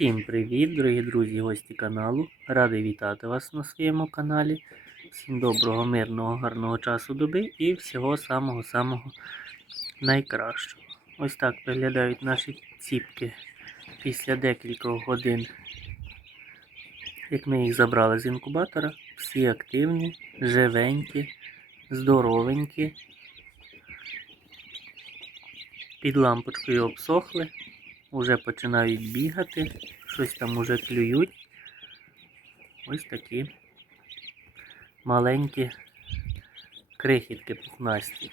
Всім привіт, дорогі друзі, гості каналу. Радий вітати вас на своєму каналі. Всім доброго, мирного, гарного часу доби і всього самого-самого найкращого. Ось так виглядають наші ціпки після декількох годин, як ми їх забрали з інкубатора. Всі активні, живенькі, здоровенькі. Під лампочкою обсохли вже починають бігати, щось там уже клюють. Ось такі маленькі крихітки пухнасті.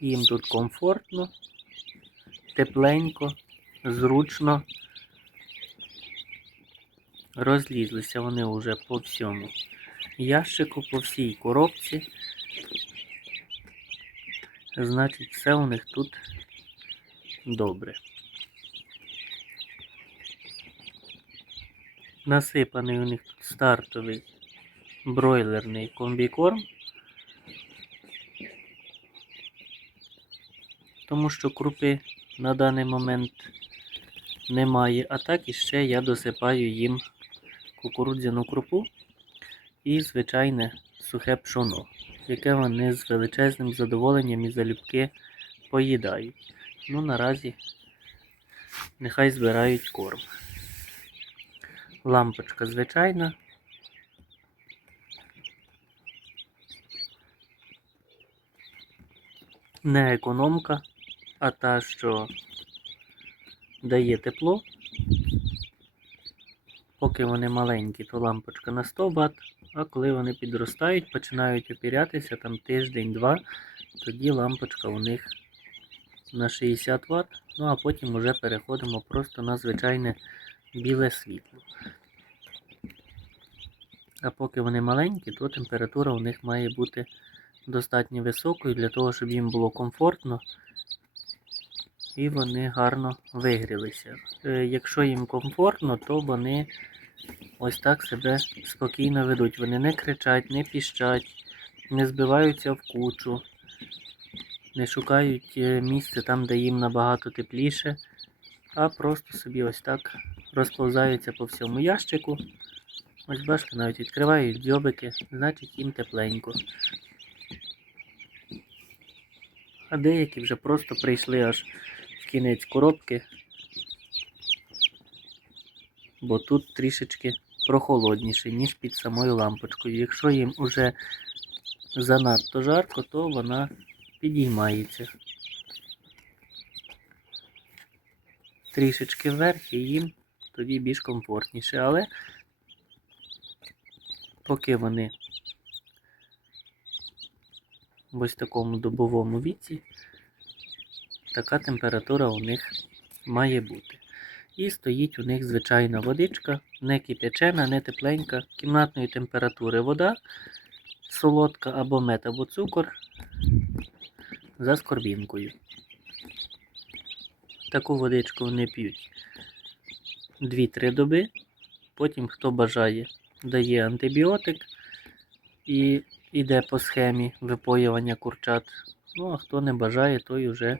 Їм тут комфортно, тепленько, зручно. Розлізлися вони вже по всьому ящику, по всій коробці. Значить, все у них тут добре. Насипаний у них тут стартовий бройлерний комбікорм, тому що крупи на даний момент немає, а так іще я досипаю їм кукурудзяну крупу і звичайне сухе пшоно, яке вони з величезним задоволенням і залюбки поїдають. Ну, наразі нехай збирають корм. Лампочка звичайна. Не економка, а та, що дає тепло. Поки вони маленькі, то лампочка на 100 Вт, а коли вони підростають, починають опірятися там тиждень-два, тоді лампочка у них на 60 Вт, ну а потім вже переходимо просто на звичайне біле світло. А поки вони маленькі, то температура у них має бути достатньо високою для того, щоб їм було комфортно і вони гарно вигрілися. Е, Якщо їм комфортно, то вони ось так себе спокійно ведуть. Вони не кричать, не піщать, не збиваються в кучу не шукають е, місце там, де їм набагато тепліше, а просто собі ось так розповзаються по всьому ящику. Ось бачите, навіть відкривають дзьобики, значить їм тепленько. А деякі вже просто прийшли аж в кінець коробки, бо тут трішечки прохолодніше, ніж під самою лампочкою. Якщо їм уже занадто жарко, то вона підіймається. Трішечки вверх і їм тоді більш комфортніше, але поки вони в ось такому добовому віці, така температура у них має бути. І стоїть у них звичайна водичка, не кипячена, не тепленька, кімнатної температури вода, солодка або мед, або цукор за скорбінкою. Таку водичку вони п'ють 2-3 доби. Потім, хто бажає, дає антибіотик і йде по схемі випоювання курчат. Ну, а хто не бажає, той вже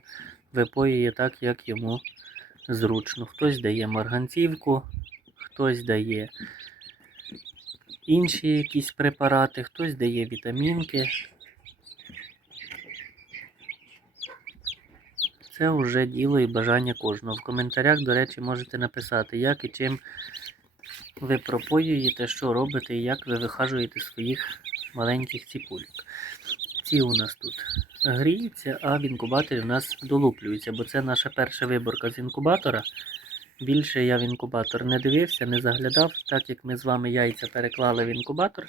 випоює так, як йому зручно. Хтось дає марганцівку, хтось дає інші якісь препарати, хтось дає вітамінки. Це вже діло і бажання кожного. В коментарях, до речі, можете написати, як і чим ви пропоюєте, що робите і як ви вихажуєте своїх маленьких ціпульок. Ці у нас тут гріються, а в інкубаторі у нас долуплюються, бо це наша перша виборка з інкубатора. Більше я в інкубатор не дивився, не заглядав, так як ми з вами яйця переклали в інкубатор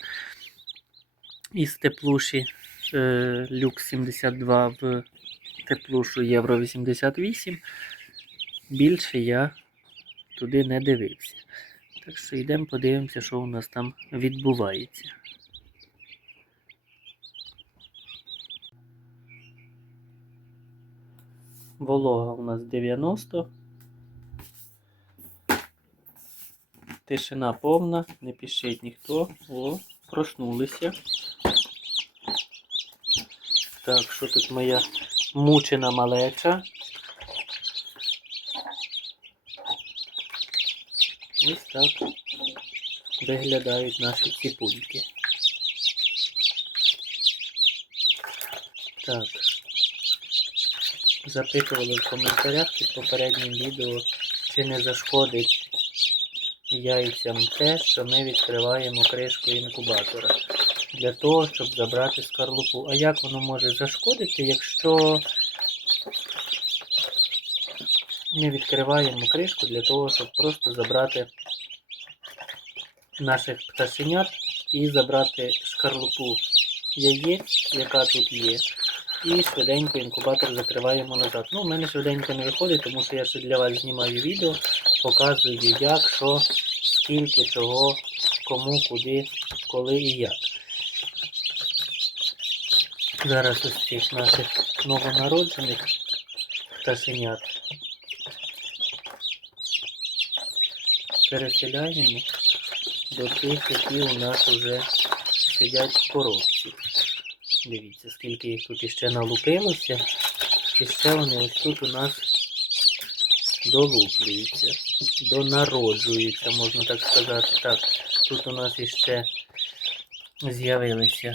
із теплуші е, люкс 72 в теплушу Євро 88. Більше я туди не дивився. Так що йдемо подивимося, що у нас там відбувається. Волога у нас 90. Тишина повна, не пішить ніхто. О, проснулися. Так, що тут моя мучена малеча? Ось так виглядають наші ціпульки. Так. Запитували в коментарях під попереднім відео, чи не зашкодить яйцям те, що ми відкриваємо кришку інкубатора для того, щоб забрати скорлупу. А як воно може зашкодити, якщо ми відкриваємо кришку для того, щоб просто забрати наших пташенят і забрати шкарлупу яєць, яка тут є. І швиденько інкубатор закриваємо назад. Ну, у мене швиденько не виходить, тому що я ще для вас знімаю відео, показую, як, що, скільки, чого, кому, куди, коли і як. Зараз ось цих наших новонароджених пташенят переселяємо до тих, які у нас вже сидять в коробці. Дивіться, скільки їх тут іще налупилося. І ще вони ось тут у нас долуплюються, донароджуються, можна так сказати. Так, тут у нас іще з'явилися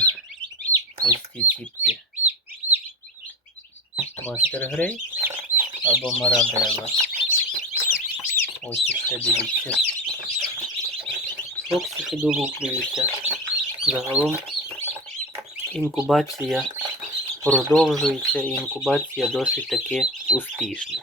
ось ці ціпки. Мастер Грей або Марабелла. Ось іще дивіться. Фоксики долуплюються. Загалом інкубація продовжується і інкубація досить таки успішна.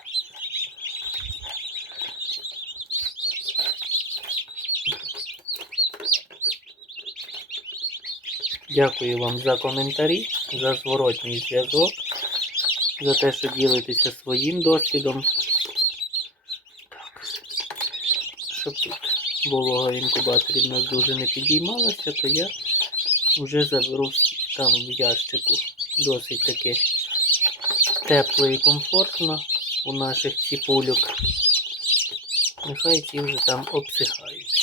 Дякую вам за коментарі, за зворотній зв'язок, за те, що ділитеся своїм досвідом. Щоб тут волога в інкубаторі в нас дуже не підіймалася, то я вже заберу там в ящику досить таки тепло і комфортно у наших ціпульок. Нехай ці вже там обсихають.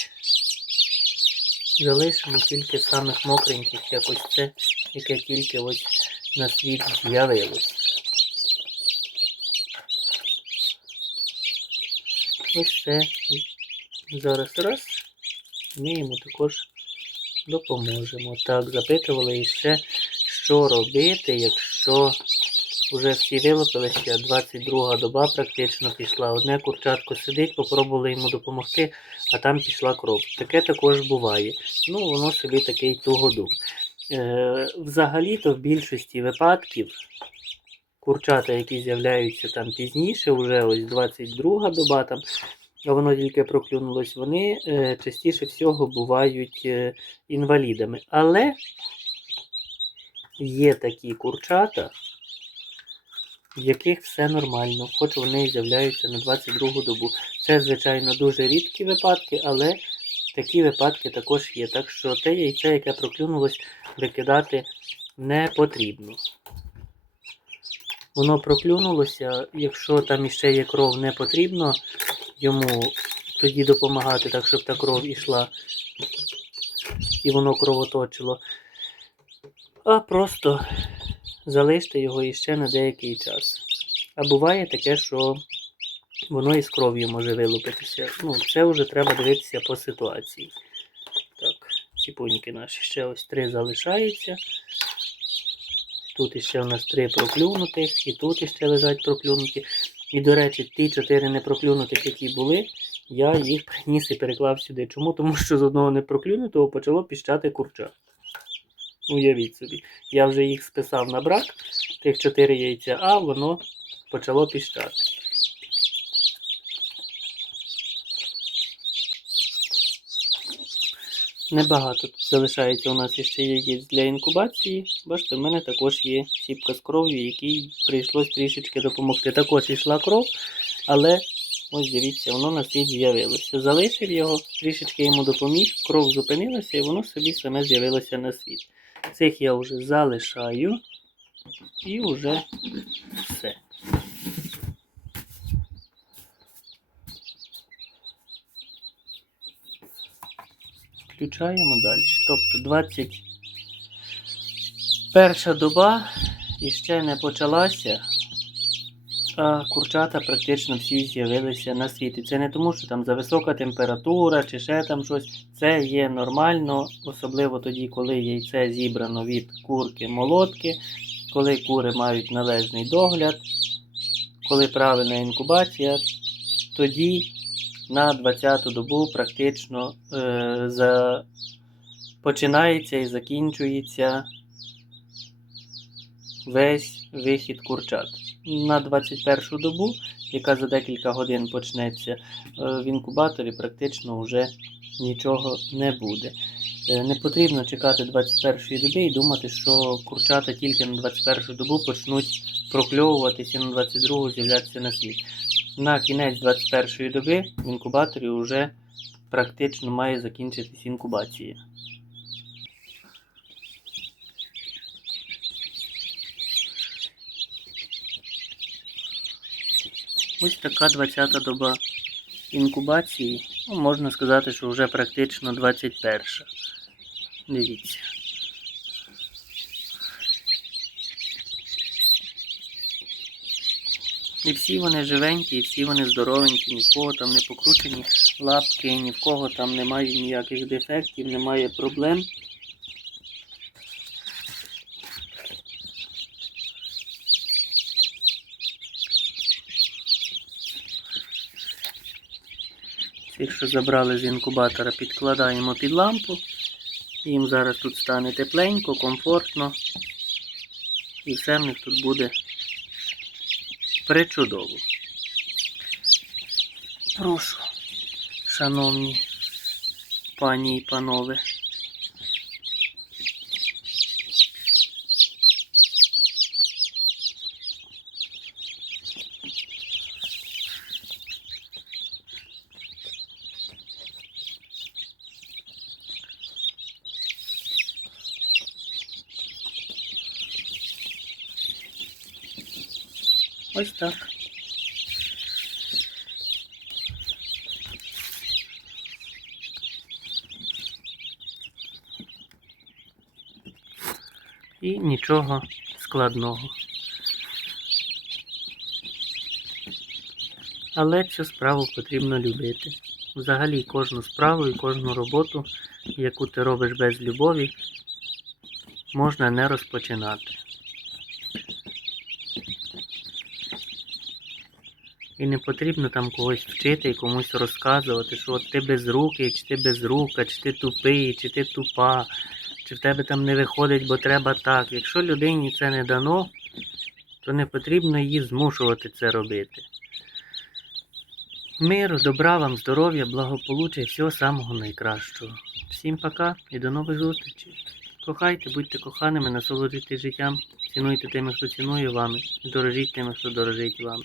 Залишимо тільки самих мокреньких, як ось це, яке тільки ось на світ з'явилось. Ось це зараз раз. Ми йому також допоможемо. Так, запитували іще, що робити, якщо вже всі вилупилися, 22 доба практично пішла. Одне курчатко сидить, попробували йому допомогти, а там пішла кров. Таке також буває. Ну, воно собі такий тугоду. Е, взагалі-то в більшості випадків курчата, які з'являються там пізніше, вже ось 22 доба там, а воно тільки проклюнулось, вони е, частіше всього бувають е, інвалідами. Але є такі курчата, в яких все нормально, хоч вони і з'являються на 22 добу. Це, звичайно, дуже рідкі випадки, але такі випадки також є. Так що те яйце, яке проклюнулось, викидати не потрібно. Воно проклюнулося, якщо там іще є кров, не потрібно йому тоді допомагати, так щоб та кров ішла і воно кровоточило. А просто залиште його іще на деякий час. А буває таке, що воно із кров'ю може вилупитися. Ну, це вже треба дивитися по ситуації. Так, ціпоньки наші ще ось три залишаються. Тут іще у нас три проклюнутих, і тут іще лежать проклюнуті. І, до речі, ті чотири непроклюнутих, які були, я їх приніс і переклав сюди. Чому? Тому що з одного непроклюнутого почало піщати курча. Уявіть собі. Я вже їх списав на брак, тих чотири яйця, а воно почало піщати. Небагато тут залишається у нас ще яєць для інкубації. Бачите, в мене також є сіпка з кров'ю, якій прийшлось трішечки допомогти. Також йшла кров, але ось дивіться, воно на світ з'явилося. Залишив його, трішечки йому допоміг, кров зупинилася і воно собі саме з'явилося на світ. Цих я вже залишаю і вже все. Включаємо далі. Тобто 21 доба і ще не почалася. Курчата практично всі з'явилися на світі. Це не тому, що там зависока температура чи ще там щось. Це є нормально, особливо тоді, коли яйце зібрано від курки молотки, коли кури мають належний догляд, коли правильна інкубація, тоді на 20-ту добу практично е, за... починається і закінчується весь вихід курчат. На 21 добу, яка за декілька годин почнеться, е, в інкубаторі практично вже нічого не буде. Е, Не потрібно чекати 21 доби і думати, що курчата тільки на 21 добу почнуть прокльовуватися на 22 з'являтися на світ. На кінець 21 доби в інкубаторі вже практично має закінчитись інкубація. Ось така 20-та доба інкубації. Ну, можна сказати, що вже практично 21. Дивіться. І всі вони живенькі, і всі вони здоровенькі, ні в кого там не покручені лапки, ні в кого там немає ніяких дефектів, немає проблем. Цих, що забрали з інкубатора, підкладаємо під лампу. Їм зараз тут стане тепленько, комфортно. І все в них тут буде причудово. Прошу, шановні пані і панове. Ось так. І нічого складного. Але цю справу потрібно любити. Взагалі кожну справу і кожну роботу, яку ти робиш без любові, можна не розпочинати. І не потрібно там когось вчити і комусь розказувати, що от ти безрукий, чи ти безрука, чи ти тупий, чи ти тупа, чи в тебе там не виходить, бо треба так. Якщо людині це не дано, то не потрібно її змушувати це робити. Миру, добра вам, здоров'я, благополуччя і всього самого найкращого. Всім пока і до нових зустрічей. Кохайте, будьте коханими, насолоджуйтесь життям, цінуйте тими, хто цінує вами, і дорожіть тими, хто дорожить вами.